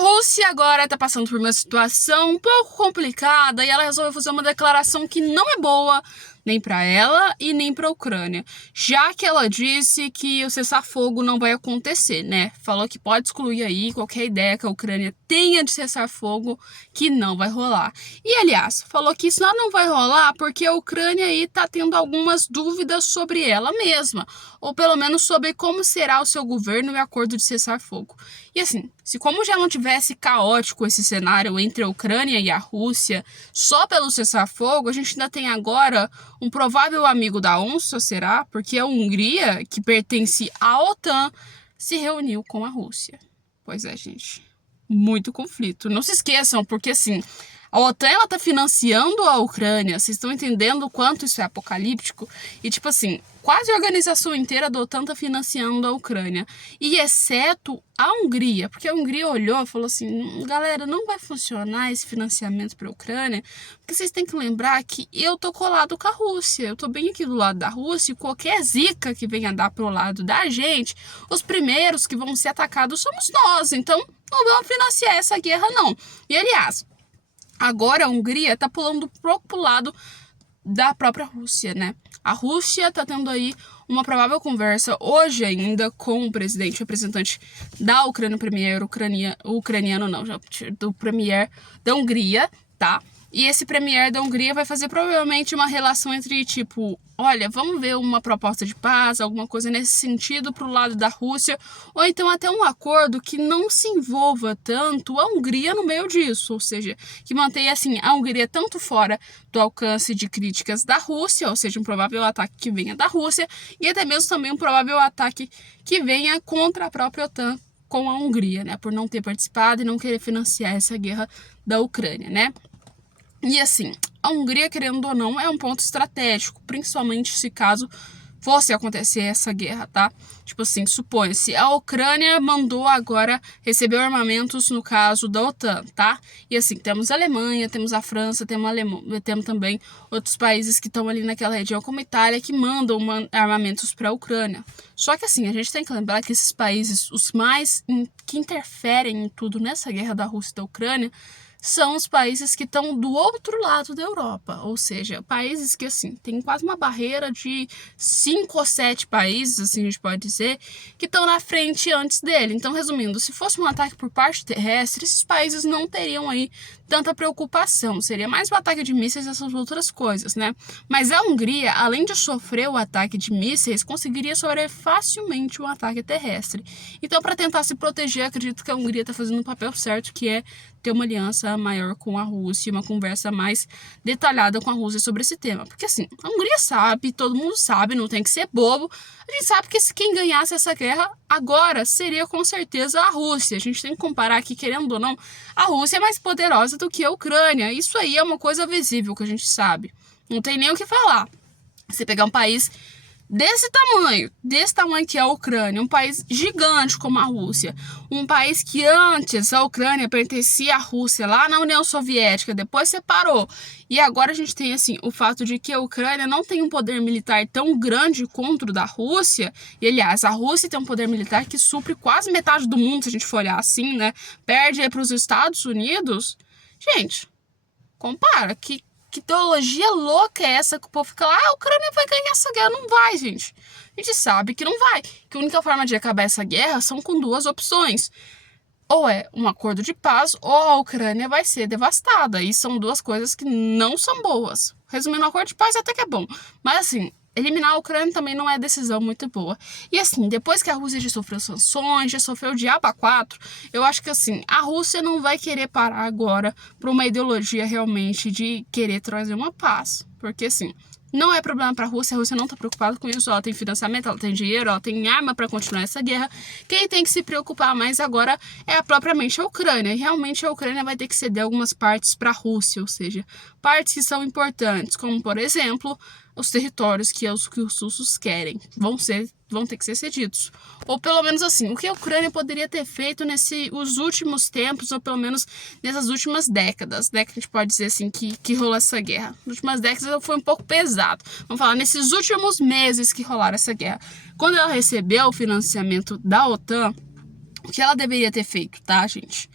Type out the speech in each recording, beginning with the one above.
Rússia agora tá passando por uma situação um pouco complicada e ela resolveu fazer uma declaração que não é boa nem para ela e nem para a Ucrânia, já que ela disse que o cessar-fogo não vai acontecer, né? Falou que pode excluir aí qualquer ideia que a Ucrânia tenha de cessar-fogo, que não vai rolar. E, aliás, falou que isso não vai rolar porque a Ucrânia aí tá tendo algumas dúvidas sobre ela mesma, ou pelo menos sobre como será o seu governo e o acordo de cessar-fogo. E assim, se como já não tivesse caótico esse cenário entre a Ucrânia e a Rússia, só pelo cessar-fogo, a gente ainda tem agora um provável amigo da onça, será? Porque a Hungria, que pertence à OTAN, se reuniu com a Rússia. Pois é, gente. Muito conflito. Não se esqueçam, porque assim, a OTAN, ela tá financiando a Ucrânia. Vocês estão entendendo o quanto isso é apocalíptico? E tipo assim, quase a organização inteira da OTAN tá financiando a Ucrânia. E exceto a Hungria, porque a Hungria olhou e falou assim, galera, não vai funcionar esse financiamento para a Ucrânia, porque vocês têm que lembrar que eu tô colado com a Rússia. Eu tô bem aqui do lado da Rússia e qualquer zica que venha dar pro lado da gente, os primeiros que vão ser atacados somos nós. Então, não vamos financiar essa guerra, não. E, aliás, agora a Hungria tá pulando pro lado da própria Rússia, né? A Rússia tá tendo aí uma provável conversa hoje ainda com o presidente, representante da Ucrânia, ucraniano não, já, do premier da Hungria, tá? E esse premier da Hungria vai fazer provavelmente uma relação entre, tipo, olha, vamos ver uma proposta de paz, alguma coisa nesse sentido pro lado da Rússia, ou então até um acordo que não se envolva tanto a Hungria no meio disso, ou seja, que mantenha, assim, a Hungria tanto fora do alcance de críticas da Rússia, ou seja, um provável ataque que venha da Rússia, e até mesmo também um provável ataque que venha contra a própria OTAN com a Hungria, né, por não ter participado e não querer financiar essa guerra da Ucrânia, né. E assim, a Hungria, querendo ou não, é um ponto estratégico, principalmente se caso fosse acontecer essa guerra, tá? Tipo assim, supõe-se, a Ucrânia mandou agora receber armamentos, no caso da OTAN, tá? E assim, temos a Alemanha, temos a França, temos também outros países que estão ali naquela região, como a Itália, que mandam armamentos para a Ucrânia. Só que assim, a gente tem que lembrar que esses países, os mais que interferem em tudo nessa guerra da Rússia e da Ucrânia, são os países que estão do outro lado da Europa, ou seja, países que, assim, tem quase uma barreira de 5 ou 7 países, assim a gente pode dizer, que estão na frente antes dele. Então, resumindo, se fosse um ataque por parte terrestre, esses países não teriam aí tanta preocupação, seria mais um ataque de mísseis e essas outras coisas, né? Mas a Hungria, além de sofrer o ataque de mísseis, conseguiria sofrer facilmente um ataque terrestre. Então, para tentar se proteger, acredito que a Hungria está fazendo o papel certo, que é ter uma aliança maior com a Rússia, uma conversa mais detalhada com a Rússia sobre esse tema. Porque assim, a Hungria sabe, todo mundo sabe, não tem que ser bobo, a gente sabe que quem ganhasse essa guerra agora seria com certeza a Rússia. A gente tem que comparar que, querendo ou não, a Rússia é mais poderosa do que a Ucrânia. Isso aí é uma coisa visível que a gente sabe. Não tem nem o que falar. Você pegar um país desse tamanho que é a Ucrânia, um país gigante como a Rússia, um país que antes a Ucrânia pertencia à Rússia, lá na União Soviética, depois separou, e agora a gente tem assim, o fato de que a Ucrânia não tem um poder militar tão grande contra o da Rússia, e aliás, a Rússia tem um poder militar que supre quase metade do mundo, se a gente for olhar assim, né, perde aí para os Estados Unidos. Gente, compara, que teologia louca é essa que o povo fica lá, a Ucrânia vai ganhar essa guerra? Não vai, gente. A gente sabe que não vai. Que a única forma de acabar essa guerra são com duas opções. Ou é um acordo de paz, ou a Ucrânia vai ser devastada. E são duas coisas que não são boas. Resumindo, o acordo de paz até que é bom. Mas assim, eliminar a Ucrânia também não é decisão muito boa. E assim, depois que a Rússia já sofreu sanções, já sofreu o diabo a 4, eu acho que assim, a Rússia não vai querer parar agora para uma ideologia realmente de querer trazer uma paz. Porque assim, não é problema para a Rússia não está preocupada com isso, ela tem financiamento, ela tem dinheiro, ela tem arma para continuar essa guerra. Quem tem que se preocupar mais agora é propriamente a Ucrânia, e realmente a Ucrânia vai ter que ceder algumas partes para a Rússia, ou seja, partes que são importantes, como por exemplo, os territórios que os russos querem, vão ter que ser cedidos. Ou pelo menos assim, o que a Ucrânia poderia ter feito os últimos tempos, ou pelo menos nessas últimas décadas, né, que a gente pode dizer assim, que rolou essa guerra. Nas últimas décadas foi um pouco pesado. Vamos falar nesses últimos meses que rolaram essa guerra. Quando ela recebeu o financiamento da OTAN, o que ela deveria ter feito, tá, gente?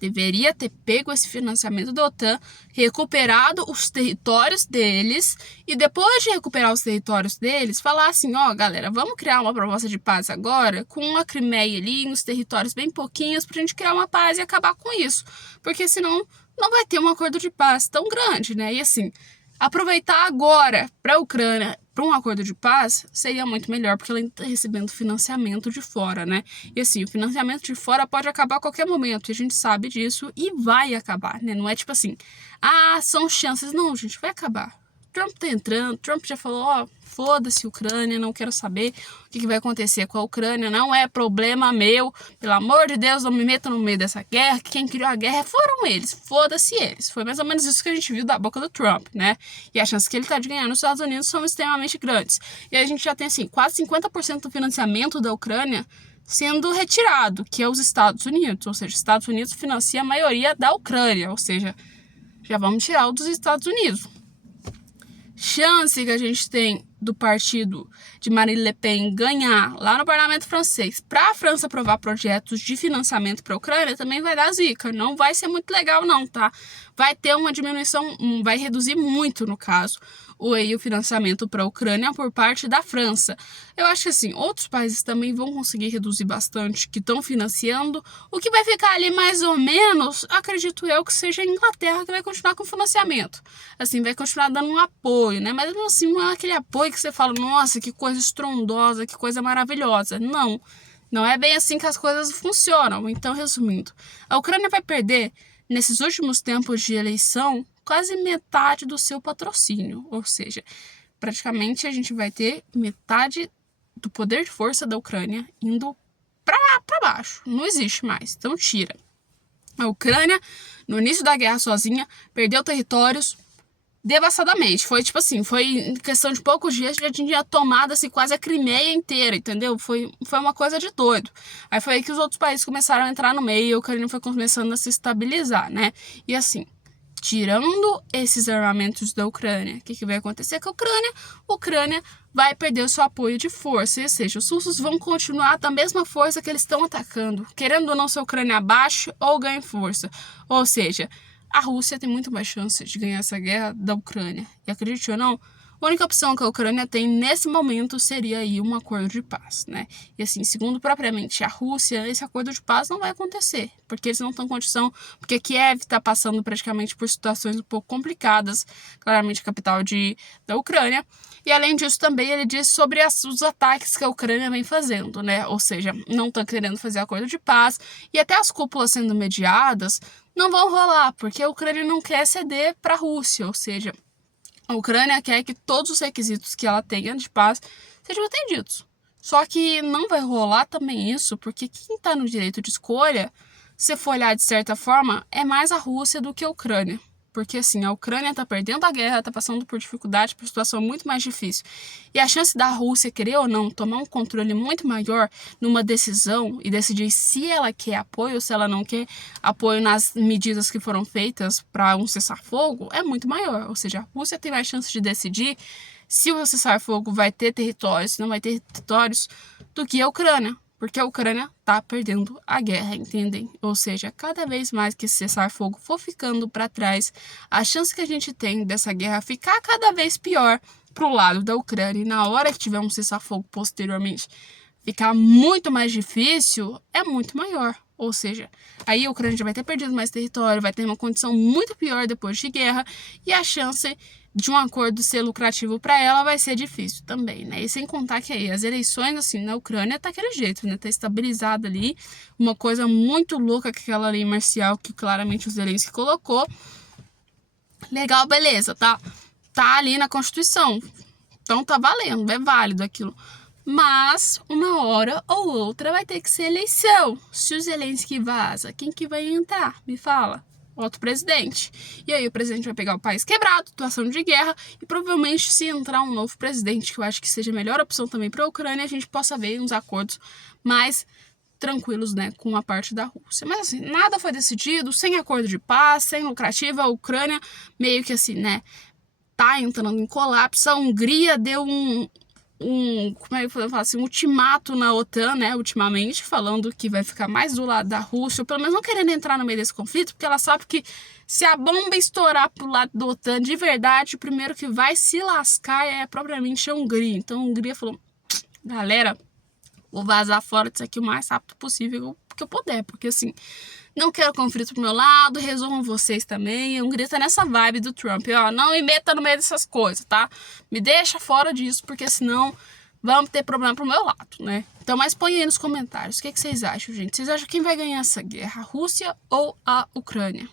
deveria ter pego esse financiamento da OTAN, recuperado os territórios deles e depois de recuperar os territórios deles, falar assim, ó, galera, vamos criar uma proposta de paz agora com a Crimeia ali, uns territórios bem pouquinhos, pra gente criar uma paz e acabar com isso. Porque senão não vai ter um acordo de paz tão grande, né? E assim, aproveitar agora para a Ucrânia para um acordo de paz seria muito melhor, porque ela está recebendo financiamento de fora, né? E assim, o financiamento de fora pode acabar a qualquer momento, e a gente sabe disso e vai acabar, né? Não é tipo assim, são chances. Não, gente, vai acabar. Trump tá entrando, Trump já falou, ó, foda-se Ucrânia, não quero saber o que vai acontecer com a Ucrânia, não é problema meu, pelo amor de Deus, não me metam no meio dessa guerra, que quem criou a guerra foram eles, foda-se eles. Foi mais ou menos isso que a gente viu da boca do Trump, né? E a chance que ele tá de ganhar nos Estados Unidos são extremamente grandes. E a gente já tem, assim, quase 50% do financiamento da Ucrânia sendo retirado, que é os Estados Unidos, ou seja, os Estados Unidos financia a maioria da Ucrânia, ou seja, já vamos tirar o dos Estados Unidos. Chance que a gente tem do partido de Marine Le Pen ganhar lá no parlamento francês para a França aprovar projetos de financiamento para a Ucrânia também vai dar zica. Não vai ser muito legal não, tá? Vai ter uma diminuição, vai reduzir muito, no caso, o financiamento para a Ucrânia por parte da França. Eu acho que assim, outros países também vão conseguir reduzir bastante, que estão financiando. O que vai ficar ali mais ou menos, acredito eu, que seja a Inglaterra, que vai continuar com financiamento. Assim, vai continuar dando um apoio, né? Mas assim, não é aquele apoio que você fala, nossa, que coisa estrondosa, que coisa maravilhosa. Não é bem assim que as coisas funcionam. Então, resumindo, a Ucrânia vai perder, nesses últimos tempos de eleição, quase metade do seu patrocínio. Ou seja, praticamente a gente vai ter metade do poder de força da Ucrânia indo para baixo. Não existe mais. Então, tira. A Ucrânia, no início da guerra sozinha, perdeu territórios devastadamente. Foi tipo assim, foi em questão de poucos dias já tinha tomado assim, quase a Crimeia inteira, entendeu? Foi uma coisa de doido. Aí foi aí que os outros países começaram a entrar no meio e a Ucrânia foi começando a se estabilizar, né? E assim, tirando esses armamentos da Ucrânia, o que vai acontecer com a Ucrânia? A Ucrânia vai perder o seu apoio de força, ou seja, os russos vão continuar da mesma força que eles estão atacando, querendo ou não, se a Ucrânia abaixe ou ganhe força. Ou seja, a Rússia tem muito mais chance de ganhar essa guerra da Ucrânia. E acredite ou não, a única opção que a Ucrânia tem nesse momento seria aí um acordo de paz, né? E assim, segundo propriamente a Rússia, esse acordo de paz não vai acontecer, porque eles não estão em condição, porque Kiev está passando praticamente por situações um pouco complicadas, claramente a capital da Ucrânia. E além disso também ele diz sobre os ataques que a Ucrânia vem fazendo, né? Ou seja, não estão querendo fazer acordo de paz e até as cúpulas sendo mediadas não vão rolar, porque a Ucrânia não quer ceder para a Rússia, ou seja, a Ucrânia quer que todos os requisitos que ela tenha de paz sejam atendidos. Só que não vai rolar também isso, porque quem está no direito de escolha, se for olhar de certa forma, é mais a Rússia do que a Ucrânia. Porque assim, a Ucrânia está perdendo a guerra, está passando por dificuldade, por situação muito mais difícil. E a chance da Rússia, querer ou não, tomar um controle muito maior numa decisão e decidir se ela quer apoio ou se ela não quer apoio nas medidas que foram feitas para um cessar-fogo, é muito maior. Ou seja, a Rússia tem mais chance de decidir se o cessar-fogo vai ter territórios, se não vai ter territórios, do que a Ucrânia. Porque a Ucrânia está perdendo a guerra, entendem? Ou seja, cada vez mais que esse cessar-fogo for ficando para trás, a chance que a gente tem dessa guerra ficar cada vez pior para o lado da Ucrânia, e na hora que tiver um cessar-fogo posteriormente ficar muito mais difícil, é muito maior. Ou seja, aí a Ucrânia já vai ter perdido mais território, vai ter uma condição muito pior depois de guerra, e a chance de um acordo ser lucrativo para ela vai ser difícil também, né? E sem contar que aí as eleições, assim, na Ucrânia tá aquele jeito, né? Tá estabilizada ali, uma coisa muito louca que aquela lei marcial que claramente o Zelensky colocou. Legal, beleza, tá ali na Constituição. Então tá valendo, é válido aquilo. Mas uma hora ou outra vai ter que ser eleição. Se o Zelensky vaza, quem que vai entrar? Me fala. Outro presidente. E aí o presidente vai pegar o país quebrado, situação de guerra, e provavelmente se entrar um novo presidente, que eu acho que seja a melhor opção também para a Ucrânia, a gente possa ver uns acordos mais tranquilos, né, com a parte da Rússia. Mas assim, nada foi decidido, sem acordo de paz, sem lucrativa, a Ucrânia meio que assim, né, tá entrando em colapso. A Hungria deu como é que eu falo assim, um ultimato na OTAN, né, ultimamente, falando que vai ficar mais do lado da Rússia, ou pelo menos não querendo entrar no meio desse conflito, porque ela sabe que se a bomba estourar pro lado da OTAN de verdade, o primeiro que vai se lascar é propriamente a Hungria. Então a Hungria falou, galera, vou vazar fora disso aqui o mais rápido possível que eu puder, porque assim, não quero conflito pro meu lado, resolvam vocês também. A Hungria tá nessa vibe do Trump, ó, não me meta no meio dessas coisas, tá? Me deixa fora disso, porque senão vamos ter problema pro meu lado, né? Então, mas põe aí nos comentários, o que vocês acham, gente? Vocês acham quem vai ganhar essa guerra, a Rússia ou a Ucrânia?